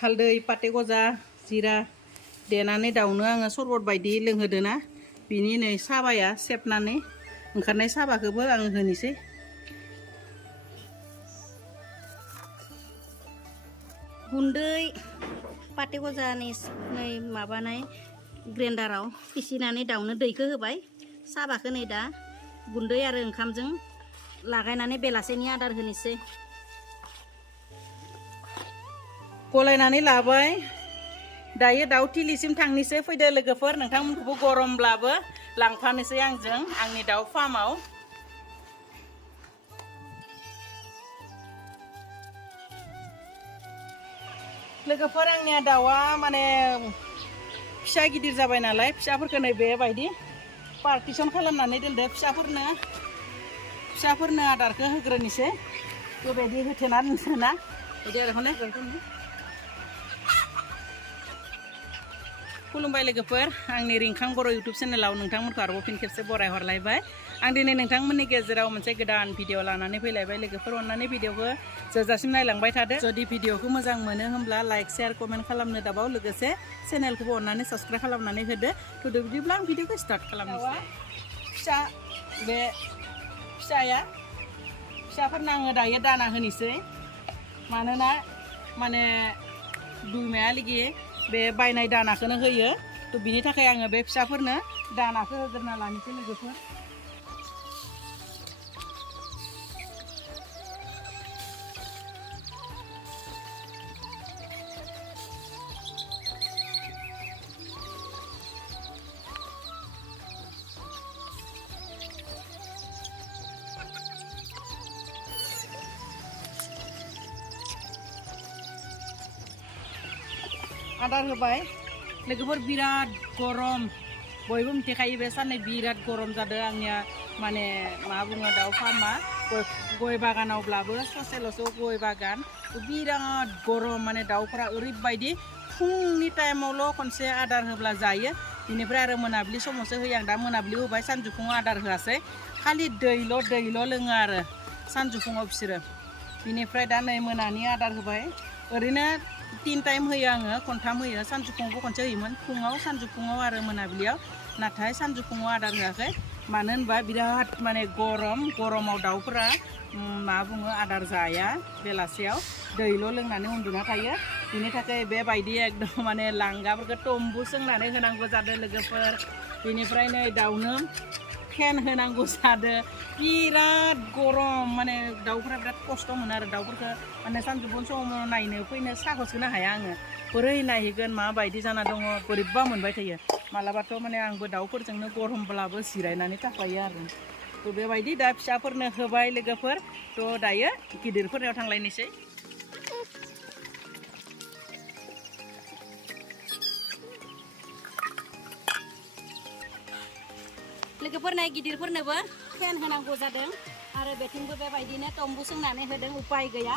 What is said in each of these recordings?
हालदै पाते गजा जिरा देनानै दाउनो आङो सरबत बायदि लोंहोदोना बिनि नै साबाया सेबनानै ओंखारनाय साबाखौबो आं होनोसै गुन्दै पाते गजानि नै माबानाय ग्रेन्डाराव पिसिनानै दाउनो दैखौ होबाय साबाखौ नै दा गुन्दै आरो ओंखामजों लागायनानै बेलासेनि आदार होनोसै गलायनानै लाबाय दायो दाउ थिलिसिम थांनोसै फैदो लोगोफोर नोंथांमोनखौबो गरमब्लाबो लांफानोसै आंजों आंनि दाउ फार्माव लोगोफोर आंनिया दाउआ माने फिसा गिदिर जाबाय नालाय फिसाफोरखौ नै बेबायदि पार्टिसन खालामनानै दोनदो फिसाफोरनो आदारखौ होग्रोनोसै बेबायदि होथेना दोनसोना बिदि आरोखौनो खुलुमबाय लोगोफोर आंनि रिंखां बर' इउटुब चेनेलाव नोंथांमोनखौ आरोबाव फिन खेबसे बराय हरलायबाय आं दिनै नोंथांमोननि गेजेराव मोनसे गोदान भिडिअ लानानै फैलायबाय लोगोफोर अननानै भिडिअखौ जोबजासिम नायलांबाय थादो जुदि भिडिअखौ मोजां मोनो होमब्ला लाइक शेयार कमेन्ट खालामनो दाबाव लोगोसे चेनेलखौबो अननानै साबस्क्राइब खालामनानै होदो थुदो बिदिब्ला आं भिडिअखौ स्टार्ट खालामनोसै फिसा बे फिसाफोरनो आङो दायो दाना होनोसै मानोना माने दुइमायालागि बे बायनाय दानाखौनो होयो थ' बिनि थाखाय आङो बे फिसाफोरनो दानाखौ होग्रोना लानोसै लोगोफोर आदार होबाय लोगोफोर बिराद गरम बयबो मिथिखायो बे साननै बिराद गरम जादों आंनिया माने मा बुङो दाउ फार्मा गय बागानावब्लाबो ससेल'सो गय बागान बिराद गरम माने दाउफोरा ओरैबायदि फुंनि टाइमावल' खनसे आदार होब्ला जायो बेनिफ्राय आरो मोनाबिलि समावसो होयो आं दा मोनाबिलि होबाय सानजौफुङाव आदार होआसै खालि दैल' लोङो आरो सानजौफुङाव बिसोरो बिनिफ्राय दा नै मोनानि आदार होबाय ओरैनो 3 टाइम होयो आङो खनथाम होयो सानजौफुङावबो खनसे होयोमोन फुङाव सानजौफुङाव आरो मोनाबिलियाव नाथाय सानजौफुङाव आदार होआखै मानो होनबा बिराद माने गरमाव दाउफोरा मा बुङो आदार जाया बेलासियाव दैल' लोंनानै उन्दुना थायो बिनि थाखाय बेबायदि एकदम माने लांगाफोरखौ तम्बु सोंनानै होनांगौ जादों लोगोफोर बेनिफ्राय नै दाउनो फेन होनांगौ जादों बिराद गरम माने दाउफोरा बिराद खस्थ' मोनो आरो दाउफोरखौ माने सानजौफु समाव नायनो फैनो साहसखौनो हाया आङो बोरै नायहैगोन माबायदि जाना दङ बोरैबा मोनबाय थायो मालाबाथ' माने आंबो दाउफोरजोंनो गरमब्लाबो जिरायनानै थाफायो आरो थ' बेबायदि दा फिसाफोरनो होबाय लोगोफोर थ' दायो गिदिरफोरनियाव थांलायनोसै लोगोफोरनो गिदिरफोरनोबो फेन होनांगौ जादों आरो बेथिंबो बेबायदिनो तम्बु सोंनानै होदों उपाय गैया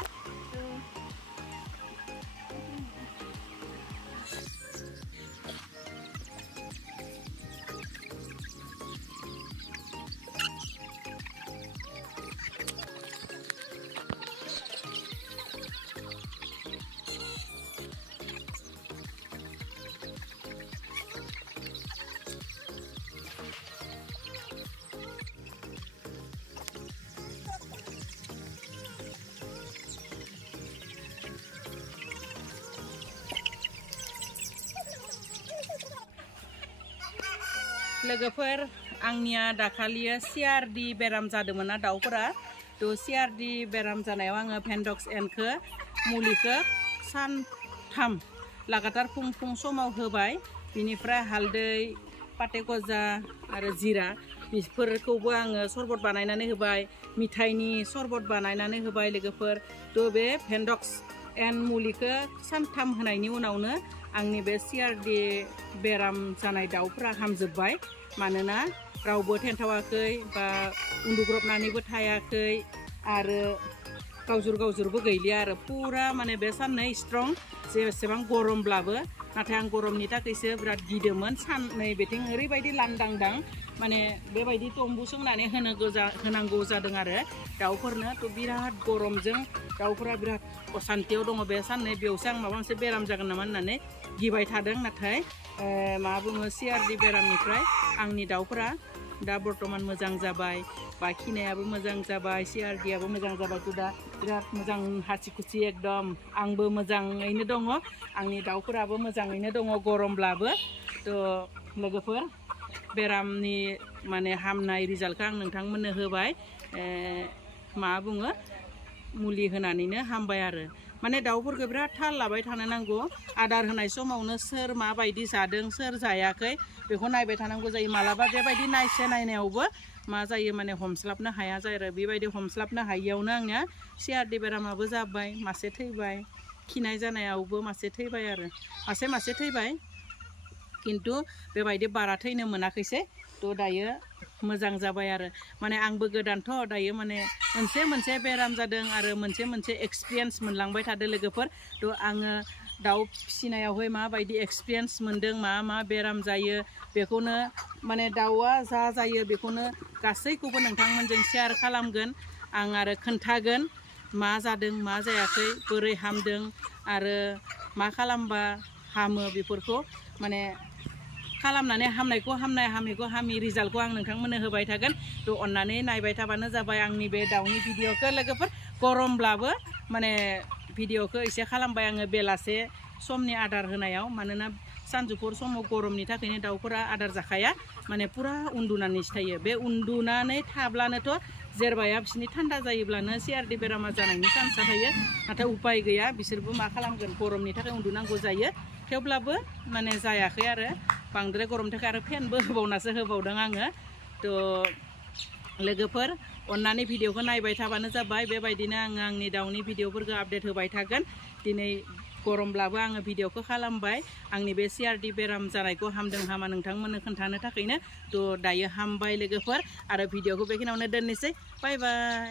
लोगोफोर आंनिया दाखालिया CRD बेराम जादोंमोन ना दाउफोरा थ' CRD बेराम जानायाव आङो भेन्डक्स एनखौ मुलिखौ सानथाम लागातार फुं समाव होबाय बिनिफ्राय हालदै पाते गजा आरो जिरा बेफोरखौबो आङो सरबत बानायनानै होबाय मिथाइनि सरबत बानायनानै होबाय लोगोफोर थ' बे भेन्डक्स एन मुलिखौ सानथाम होनायनि उनावनो आंनि बे CRD बेराम जानाय दाउफोरा हामजोब्बाय मानोना रावबो थेन्थावाखै बा उन्दुग्रबनानैबो थायाखै आरो गावजुरबो गैलिया आरो पुरा माने बे साननै स्ट्रं जेसेबां गरमब्लाबो नाथाय आं गरमनि थाखायसो बिराद गिदोंमोन साननै बेथिं ओरैबायदि लांदांदां माने बेबायदि तम्बु सोंनानै होनांगौ जादों आरो दाउफोरनो थ' बिराद गरमजों दाउफोरा बिराद असान्थियाव दङ बे साननै बेयावसो आं माबा मोनसे बेराम जागोन नामा होननानै गिबाय थादों नाथाय मा बुङो CRD बेरामनिफ्राय आंनि दाउफोरा दा बर्तमान मोजां जाबाय बा खिनायाबो मोजां जाबाय CRDयाबो मोजां जाबाय थ' दा बिराद मोजां हासि खुसि एकदम आंबो मोजाङैनो दङ आंनि दाउफोराबो मोजाङैनो दङ गरमब्लाबो थ' लोगोफोर बेरामनि माने हामनाय रिजाल्टखौ आं नोंथांमोननो होबाय मा बुङो मुलि होनानैनो हामबाय आरो माने दाउफोरखौ बिराद थाल लाबाय थानो नांगौ आदार होनाय समावनो सोर माबायदि जादों सोर जायाखै बेखौ नायबाय थानांगौ जायो मालाबा बेबायदि नायनायावबो मा जायो माने हमस्लाबनो हाया जायो आरो बेबायदि हमस्लाबनो हायियावनो आंनिया CRD बेरामाबो जाबाय मासे थैबाय खिनाय जानायावबो मासे थैबाय आरो मासे थैबाय खिन्थु बेबायदि बारा थैनो मोनाखैसै थ' दायो मोजां जाबाय आरो माने आंबो गोदानथ' दायो माने मोनसे बेराम जादों आरो मोनसे एक्सपिरियेन्स मोनलांबाय थादों लोगोफोर थ' आङो दाउ फिसिनायावहाय माबायदि एक्सपिरियेन्स मोनदों मा बेराम जायो बेखौनो माने दाउआ जा जायो बेखौनो गासैखौबो नोंथांमोनजों शेयार खालामगोन आं आरो खोन्थागोन मा जादों मा जायाखै बोरै हामदों आरो मा खालामबा हामो बेफोरखौ माने खालामनानै हामनायखौ हामैखौ हामि रिजाल्टखौ आं नोंथांमोननो होबाय थागोन थ' अन्नानै नायबाय थाबानो जाबाय आंनि बे दाउनि भिडिअखौ लोगोफोर गरमब्लाबो माने भिडिअखौ एसे खालामबाय आङो बेलासे समनि आदार होनायाव मानोना सानजौफुर समाव गरमनि थाखायनो दाउफोरा आदार जाखाया माने पुरा उन्दुनानैसो थायो बे उन्दुनानै थाब्लानोथ' जेरबाया बिसोरनि थान्दा जायोब्लानो CRD बेरामा जानायनि चान्सआ थायो नाथाय उपाय गैया बिसोरबो मा खालामगोन गरमनि थाखाय उन्दुनांगौ जायो थेवब्लाबो माने जायाखै आरो बांद्राय गरमनि थाखाय आरो फेनबो होबावदों आङो थ' लोगोफोर अन्नानै भिडिअखौ नायबाय थाबानो जाबाय बेबायदिनो आङो आंनि दाउनि भिडिअफोरखौ आपडेट होबाय थागोन दिनै गरमब्लाबो आङो भिडिअखौ खालामबाय आंनि बे CRD बेराम जानायखौ हामदों हामा नोंथांमोननो खोन्थानो थाखायनो थ' दायो हामबाय लोगोफोर आरो भिडिअखौ बेखिनियावनो दोननोसै बाय बाय।